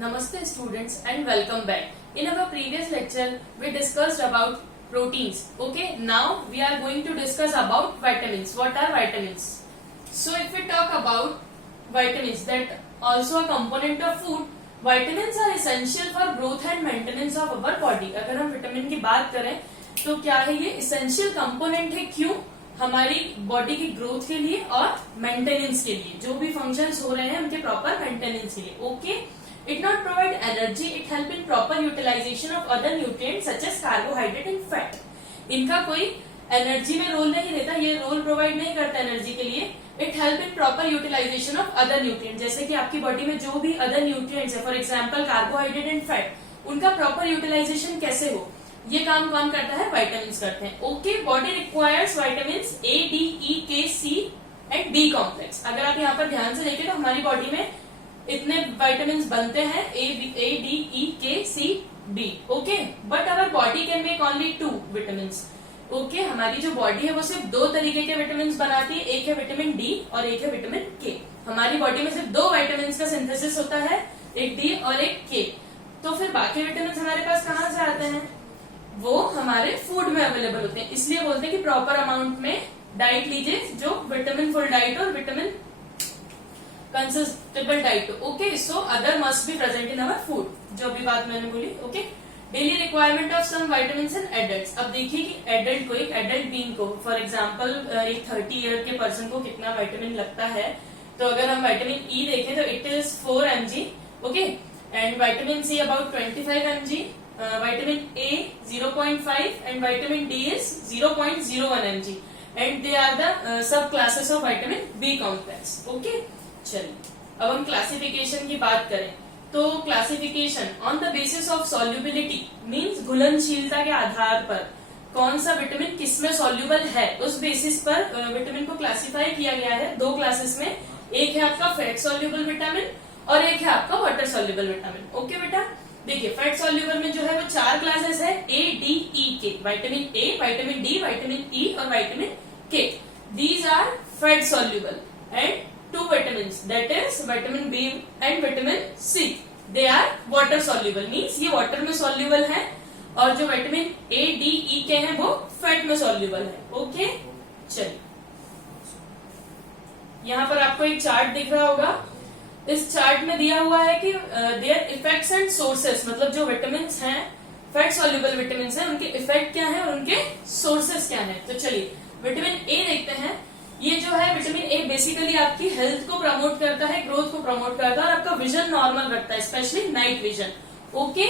Namaste students and welcome back. In our previous lecture, we discussed about proteins. Okay, now we are going to discuss about vitamins. What are vitamins? So if we talk about vitamins, that also a component of food, vitamins are essential for growth and maintenance of our body. अगर हम vitamin की बात करें तो क्या है ये essential component है, क्यों? हमारी बॉडी की ग्रोथ के लिए और मेंटेनेंस के लिए, जो भी फंक्शंस हो रहे हैं उनके प्रॉपर मेंटेनेंस के लिए. Okay, it not provide energy, it help in proper utilisation of other nutrients such as carbohydrate and fat. इनका कोई एनर्जी में रोल नहीं रहता, ये रोल प्रोवाइड नहीं करता एनर्जी के लिए. It help in proper utilisation of other nutrient, जैसे कि आपकी बॉडी में जो भी अदर न्यूट्रिएंट्स है, for example carbohydrate and fat, उनका प्रॉपर यूटिलाइजेशन कैसे हो, ये काम कौन करता है? विटामिन्स करते हैं. Okay, body requires vitamins A, D, E, K, C and B complex. अगर आप यहाँ पर ध्यान से देखें तो हमारी बॉडी में इतने विटामिन्स बनते हैं, ए, D, E, K, C, B. Okay, but our body can make only 2 vitamins. Okay, हमारी जो बॉडी है वो सिर्फ 2 तरीके के विटामिन्स बनाती है, एक है विटामिन डी और एक है विटामिन के. हमारी बॉडी में सिर्फ 2 विटामिन्स का सिंथेसिस होता है, एक डी और एक के. तो फिर बाकी विटामिन हमारे पास कहाँ से आते हैं? वो हमारे फूड में अवेलेबल होते हैं. इसलिए बोलते हैं कि प्रॉपर अमाउंट में डाइट लीजिए, जो विटामिन फुल डाइट और विटामिन कंसिस्टेबल diet. Okay, so other must be present in our food, जो अभी बात मैंने बोली. Okay, daily requirement of some vitamins in adults. अब देखिए कि एडल्ट को, एक एडल्ट बीइंग को, फॉर एग्जांपल एक 30 ईयर के पर्सन को कितना विटामिन लगता है. तो अगर हम विटामिन ई देखें तो it is 4 mg. Okay, and vitamin see about 25 mg, vitamin A 0.5 and vitamin D is 0.01 mg and they are the sub classes of vitamin B complex. Okay, चलिए अब हम क्लासिफिकेशन की बात करें तो classification on the basis of solubility means घुलनशीलता के आधार पर कौन सा विटामिन किसमें सॉल्युबल है, उस बेसिस पर विटामिन को क्लासिफाई किया गया है 2 क्लासेस में. एक है आपका फैट सॉल्युबल विटामिन और एक है आपका वाटर सॉल्युबल विटामिन. ओके बेटा, देखिए फैट सॉल्युबल में जो है वो 4 क्लासेस है, ए, D, E, K. Vitamin A, vitamin D, vitamin E और vitamin K. These are fat soluble and 2 vitamins that is vitamin B and vitamin C, they are water soluble means ये water में soluble है, और जो vitamin A, D, E, के हैं वो fat में सॉल्युबल है. ओके, चलिए यहाँ पर आपको एक चार्ट दिख रहा होगा. इस चार्ट में दिया हुआ है कि देयर इफेक्ट्स एंड सोर्सेस, मतलब जो विटामिन हैं, फैट सॉल्युबल विटामिन हैं, उनके इफेक्ट क्या है और उनके सोर्सेस क्या है. तो चलिए विटामिन ए देखते हैं. ये जो है विटामिन ए बेसिकली आपकी हेल्थ को प्रमोट करता है, ग्रोथ को प्रमोट करता है और आपका विजन नॉर्मल रखता है, specially night vision. Okay,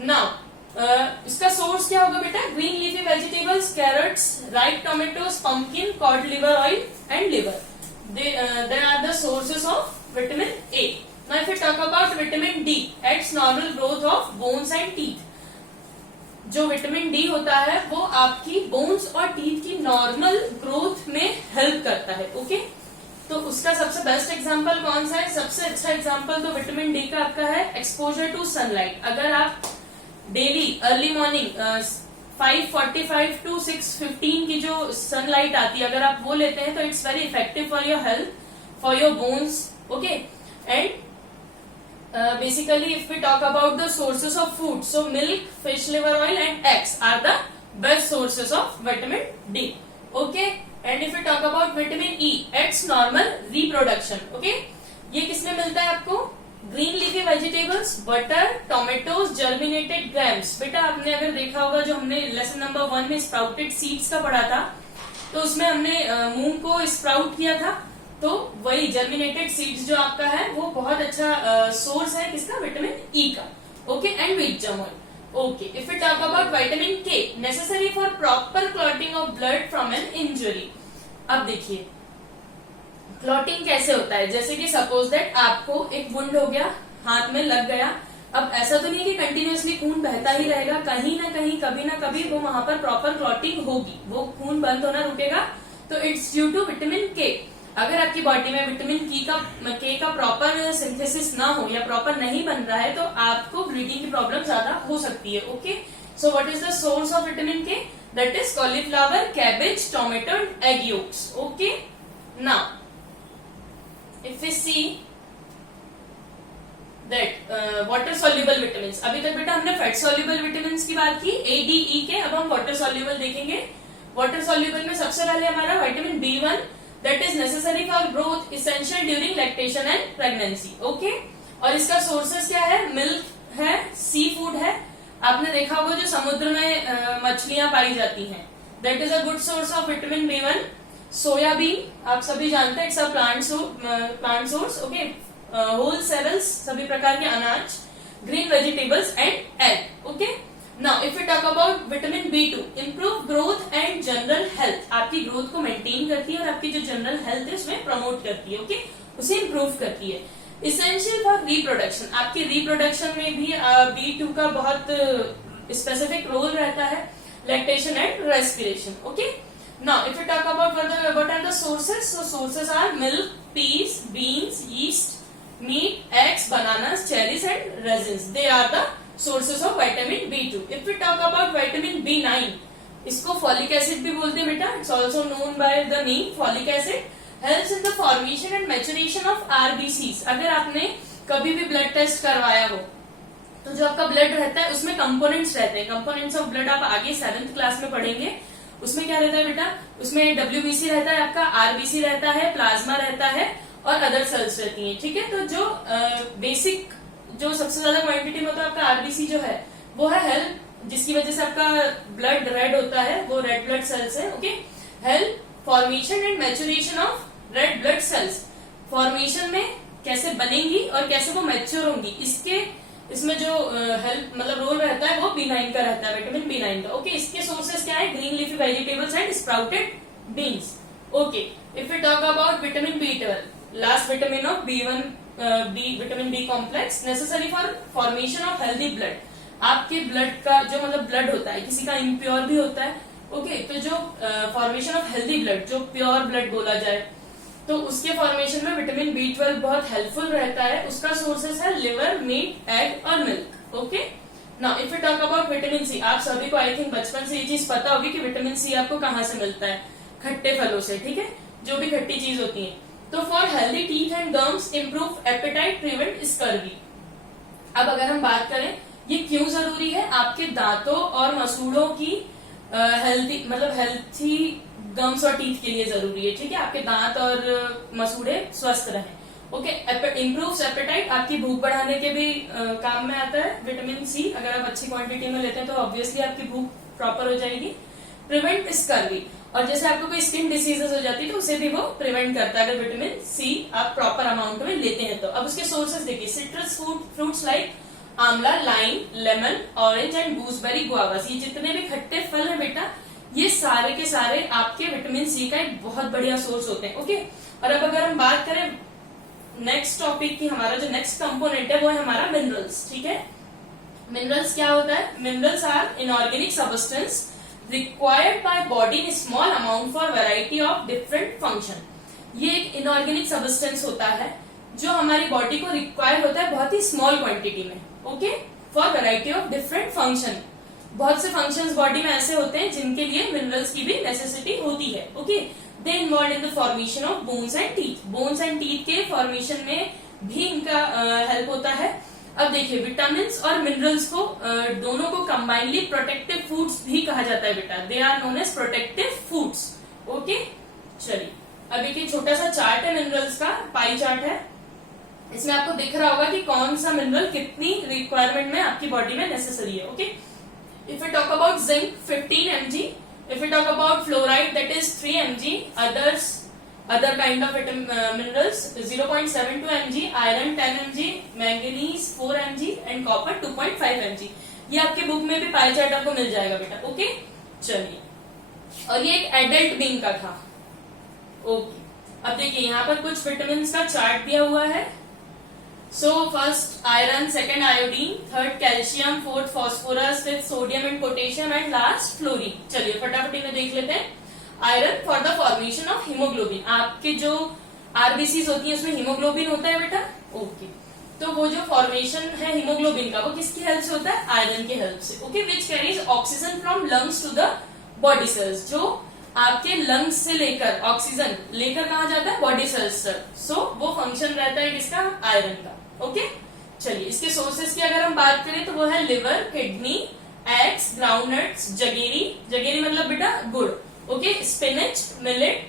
now इसका सोर्स क्या होगा बेटा? Green leafy vegetables, carrots, ripe tomatoes, pumpkin, cod liver oil and liver. They are the sources of vitamin A. Now if we talk about vitamin D, aids normal growth of bones and teeth. जो vitamin D होता है वो आपकी bones और teeth की normal growth में help करता है. ओके, तो उसका सबसे बेस्ट एग्जांपल कौन सा है? सबसे अच्छा एग्जांपल तो विटामिन डी का आपका है एक्सपोजर टू सनलाइट. अगर आप डेली अर्ली मॉर्निंग 5:45 to 6:15 की जो सनलाइट आती है, अगर आप वो लेते हैं तो it's very effective for your health, for your bones. Okay, and basically if we talk about the sources of food, so milk, fish liver oil and eggs are the best sources of vitamin D. Okay, and if you talk about vitamin E, it's normal reproduction. Okay, ये किसमें मिलता है आपको? Green leafy vegetables, butter, tomatoes, germinated grams. बेटा आपने अगर देखा होगा जो हमने लेसन नंबर 1 में स्प्राउटेड सीड्स का पढ़ा था, तो उसमें हमने मूंग को स्प्राउट किया था, तो वही जर्मिनेटेड सीड्स जो आपका है वो बहुत अच्छा सोर्स है किसका? विटामिन ई का. Okay, and wheat germ oil. Okay, if you talk about vitamin K, necessary for proper clotting of blood from an injury. अब देखिए क्लॉटिंग कैसे होता है. जैसे कि सपोज दैट आपको एक वुंड हो गया, हाथ में लग गया. अब ऐसा तो नहीं कि कंटिन्यूअसली खून बहता ही रहेगा, कहीं ना कहीं कभी ना कभी वो वहां पर प्रॉपर क्लॉटिंग होगी, वो खून बंद होना रुकेगा. तो इट्स ड्यू टू विटामिन के. अगर आपकी बॉडी में विटामिन के का प्रॉपर सिंथेसिस ना हो या प्रॉपर नहीं बन रहा है तो आपको ब्लीडिंग की प्रॉब्लम ज्यादा हो सकती है. Okay, so what is the source of vitamin K? That is cauliflower, cabbage, tomato, egg yolks. Okay, now if we see that water soluble vitamin. अभी तक बेटा हमने फैट सॉल्युबल विटामिन की बात की ए डी ई के, अब हम वाटर सॉल्युबल देखेंगे। वाटर सॉल्युबल में सबसे पहले हमारा vitamin B1 that is necessary for growth, essential during lactation and pregnancy. Okay, और इसका सोर्सेस क्या है? मिल्क है, सी फूड है। आपने देखा होगा जो समुद्र में मछलियां पाई जाती हैं, that is a good source of vitamin B1। Soybean आप सभी जानते हैं, it's a plant source. Okay, whole cereals सभी प्रकार के अनाज, green vegetables and egg. Okay, now if you talk about vitamin B2, improve growth and general health. आपकी growth को मेंटेन करती है और आपकी जो जनरल हेल्थ है उसमें प्रमोट करती है। ओके, उसे इम्प्रूव करती है। इसेंशियल फॉर रिप्रोडक्शन, आपकी रिप्रोडक्शन में भी B2 का बहुत स्पेसिफिक रोल रहता है, lactation and respiration. Okay, now if you talk about what are the sources, so sources are milk, peas, beans, yeast, meat, eggs, bananas, cherries and resins. They are the sources of vitamin B2. If we talk about vitamin B9, इसको folic acid भी बोलते हैं बेटा. It's also known by the name folic acid. Helps in the formation and maturation of RBCs. अगर आपने कभी भी blood test करवाया हो तो जो आपका ब्लड रहता है उसमें कंपोनेंट्स रहते हैं। कंपोनेंट्स ऑफ ब्लड आप आगे 7th क्लास में पढ़ेंगे। उसमें क्या रहता है बेटा? उसमें WBC रहता है आपका, RBC रहता है, प्लाज्मा रहता है और अदर सेल्स रहती हैं। ठीक है, तो जो बेसिक जो सबसे ज्यादा क्वांटिटी में होता है आपका आरबीसी जो है वो है हेल्प, जिसकी वजह से आपका ब्लड रेड होता है, वो रेड ब्लड सेल्स है। Okay, help formation and maturation of red blood cells. Formation में कैसे बनेंगी और कैसे वो मैच्योर होंगी, इसमें जो हेल्प मतलब रोल रहता है वो B9 का रहता है, विटामिन B9 का। ओके, इसके सोर्सेस क्या है? Green leafy vegetables and sprouted beans. Okay, if you talk about vitamin B12, last vitamin of B1, vitamin B complex, necessary for formation of healthy blood. आपके blood का जो मतलब blood होता है, किसी का इम्प्योर भी होता है। ओके, तो जो फॉर्मेशन ऑफ हेल्दी ब्लड, जो प्योर ब्लड बोला जाए, तो उसके फॉर्मेशन में विटामिन B12 बहुत हेल्पफुल रहता है। उसका सोर्सेस है लिवर, मीट, एग और milk. Okay, now if you talk about vitamin C, आप सभी को आई थिंक बचपन से ये चीज पता होगी कि विटामिन सी आपको कहाँ से मिलता है? खट्टे फलों से। ठीक है, जो भी खट्टी चीज होती है। तो for healthy teeth and gums, improve appetite, prevent scurvy. अब अगर हम बात करें ये क्यों जरूरी है, आपके दांतों और मसूड़ों की हेल्थी गम्स और टीथ के लिए जरूरी है। ठीक है, आपके दांत और मसूड़े स्वस्थ रहें। ओके, इम्प्रूव्स एपेटाइट, आपकी भूख बढ़ाने के भी काम में आता है विटामिन सी। अगर आप अच्छी क्वांटिटी में लेते हैं तो ऑब्वियसली आपकी भूख प्रॉपर हो जाएगी। प्रिवेंट स्कर्वी, और जैसे आपको कोई स्किन डिसीजेस हो जाती है तो उसे भी वो प्रिवेंट करता है अगर विटामिन सी आप प्रॉपर अमाउंट में लेते हैं तो। अब उसके सोर्सेस देखिए, citrus fruits like amla, lime, lemon, orange and gooseberry, guavas. ये जितने भी खट्टे फल है बेटा, ये सारे के सारे आपके विटामिन सी का एक बहुत बढ़िया सोर्स होते हैं। ओके, और अब अगर हम बात करें नेक्स्ट टॉपिक की, हमारा जो नेक्स्ट कंपोनेंट है वो है हमारा मिनरल्स। ठीक है, मिनरल्स क्या होता है? Minerals are inorganic substance required by body in small amount for variety of different function। ये एक इनऑर्गेनिक सब्सटेंस होता है जो हमारी बॉडी को रिक्वायर होता है बहुत ही स्मॉल क्वांटिटी में। Okay, for variety of different function. बहुत से फंक्शंस बॉडी में ऐसे होते हैं जिनके लिए मिनरल्स की भी नेसेसिटी होती है। Okay, they involve in the formation of bones and teeth. Bones and teeth के फॉर्मेशन में भी इनका हेल्प होता है। अब देखिए, विटामिन और मिनरल्स को दोनों को कंबाइनली प्रोटेक्टिव फूड्स भी कहा जाता है बेटा। They are known as protective foods. Okay, चलिए अब एक छोटा सा चार्ट है मिनरल्स का, पाई चार्ट है। इसमें आपको दिख रहा होगा कि कौन सा मिनरल कितनी रिक्वायरमेंट में आपकी बॉडी में नेसेसरी है। Okay, if you talk about zinc 15 mg, if you talk about fluoride that is 3 mg, other kind of minerals 0.72 mg, iron 10 mg, manganese 4 mg and copper 2.5 mg। ये आपके book में भी pie chart आपको मिल जाएगा बेटा। Okay, चलिए, और ये एक एडल्ट बीइंग का था। ओके, अब देखिए यहाँ पर कुछ विटामिन का चार्ट दिया हुआ है। So first iron, second iodine, third calcium, fourth phosphorus, fifth sodium and potassium and last fluorine. चलिए फटाफट में देख लेते हैं। Iron for the formation of haemoglobin, आपके जो आरबीसीज होती है उसमें हीमोग्लोबिन होता है बेटा। ओके, तो वो जो फॉर्मेशन है हीमोग्लोबिन का वो किसकी हेल्प से होता है? आयरन के हेल्प से। Okay, which carries oxygen from lungs to the body cells, जो आपके लंग्स से लेकर ऑक्सीजन लेकर कहा जाता है? बॉडी सेल्स तक। सो वो फंक्शन रहता है किसका? आयरन का। ओके, चलिए इसके सोर्सेस की अगर हम बात करें तो वो है लिवर, किडनी, एग्स, ग्राउंडनट्स, जगेरी, जगेरी मतलब बेटा गुड़, ओके, स्पिनच, मिलेट,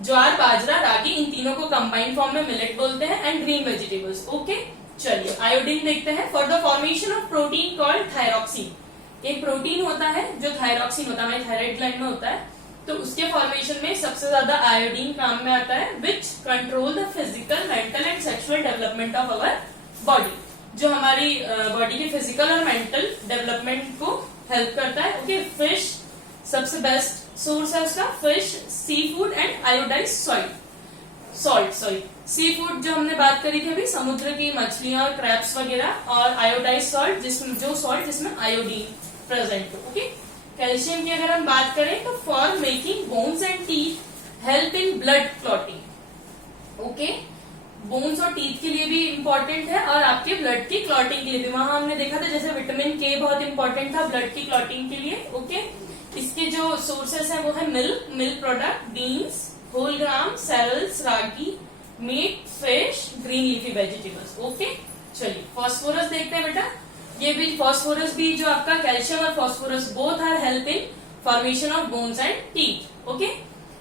ज्वार, बाजरा, रागी, इन तीनों को कंबाइंड फॉर्म में मिलेट बोलते हैं, एंड ग्रीन वेजिटेबल्स, ओके। चलिए आयोडीन देखते हैं। For the formation of protein called thyroxine, एक प्रोटीन होता है जो थायरॉक्सिन होता है, हमारे थायराइड ग्लैंड में होता है, तो उसके फॉर्मेशन में सबसे ज्यादा आयोडीन काम में आता है, which control the physical, mental and sexual development of our body, जो हमारी बॉडी के फिजिकल और मेंटल डेवलपमेंट को हेल्प करता है, ओके। फिश सबसे बेस्ट सोर्स है उसका, fish, sea food and iodise salt, sea food जो हमने बात करी थी अभी, समुद्र की मछलियां और क्रैब्स वगैरह, और आयोडाइज सॉल्ट जिसमें आयोडीन प्रेजेंट हो, ओके। कैल्शियम की अगर हम बात करें तो for making bones and teeth, help in blood clotting, okay. Bones और टीथ के लिए भी इंपॉर्टेंट है और आपके ब्लड की क्लॉटिंग के लिए भी, वहां हमने देखा था जैसे विटामिन के बहुत इंपॉर्टेंट था ब्लड की क्लॉटिंग के लिए, ओके। इसके जो सोर्सेस हैं वो है milk product, beans, whole gram, cereals, ragi, meat, fish, green leafy vegetables, okay. चलिए फॉस्फोरस देखते हैं बेटा। ये भी फॉस्फोरस भी जो आपका कैल्शियम और phosphorus both are help in formation of bones and teeth, okay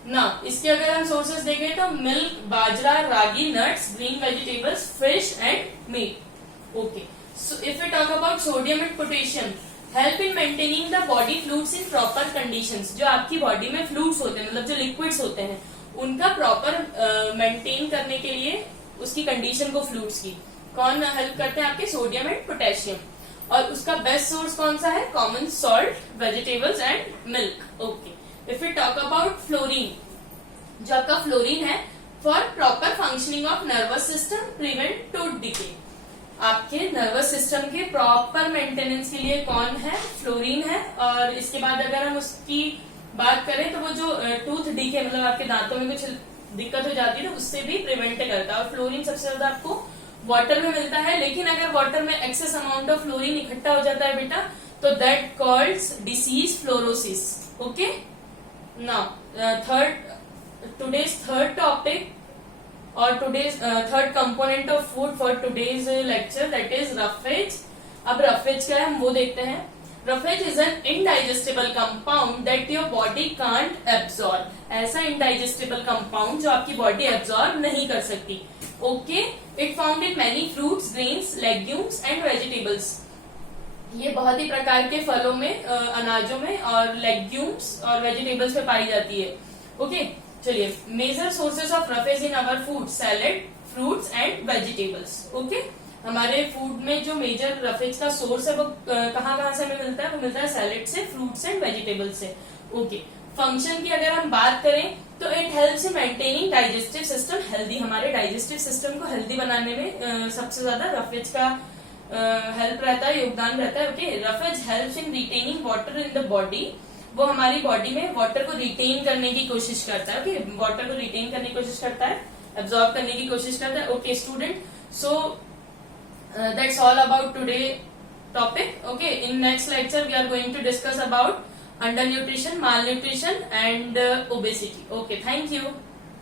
ना। इसके अगर हम सोर्सेस देखें तो मिल्क, बाजरा, रागी, nuts, green vegetables, fish and meat, okay. So if we talk about sodium and potassium, help in maintaining the body fluids in proper conditions, जो आपकी बॉडी में फ्लूइड्स होते हैं मतलब जो लिक्विड्स होते हैं उनका प्रॉपर मेंटेन करने के लिए उसकी कंडीशन को, फ्लूइड्स की कौन हेल्प करते हैं आपके, सोडियम एंड पोटेशियम। और उसका बेस्ट सोर्स कौन सा है, common salt, vegetables and milk, okay. If you talk about fluorine, जो आपका फ्लोरीन है for proper functioning of nervous system, prevent tooth decay, आपके नर्वस सिस्टम के प्रॉपर मेंटेनेंस के लिए कौन है, फ्लोरीन है। और इसके बाद अगर हम उसकी बात करें तो वो जो टूथ डिके मतलब आपके दांतों में कुछ दिक्कत हो जाती है ना, उससे भी प्रिवेंट करता है। और फ्लोरीन सबसे ज्यादा आपको वाटर में मिलता है, लेकिन अगर वाटर में एक्सेस अमाउंट ऑफ फ्लोरीन इकट्ठा हो जाता है बेटा तो that called disease fluorosis, okay. Now today's third topic or today's third component of food for today's lecture, that is roughage। अब roughage क्या है हम वो देखते हैं। roughage is an indigestible compound that your body can't absorb, ऐसा indigestible compound जो आपकी बॉडी absorb नहीं कर सकती, okay. It found in many fruits, grains, legumes and vegetables, ये बहुत ही प्रकार के फलों में, अनाजों में और लेग्यूम्स और वेजिटेबल्स में पाई जाती है, ओके। चलिए major sources of roughage in our food, salad, fruits and vegetables, okay. हमारे फूड में जो मेजर रफेज का सोर्स है वो कहाँ से हमें मिलता है, वो मिलता है सैलेड से, फ्रूट्स एंड वेजिटेबल्स से, ओके। फंक्शन की अगर हम बात करें तो it helps in maintaining digestive system healthy, हमारे डाइजेस्टिव सिस्टम को हेल्दी बनाने में सबसे ज्यादा रफेज का हेल्प रहता है, योगदान रहता है, okay. Roughage helps in retaining water in the body, वो हमारी बॉडी में वाटर को रिटेन करने की कोशिश करता है, ओके। वाटर को रिटेन करने की कोशिश करता है, एब्जॉर्ब करने की कोशिश करता है, okay student. So that's all about today topic, okay. In next lecture we are going to discuss about undernutrition, malnutrition and obesity. Okay, thank you.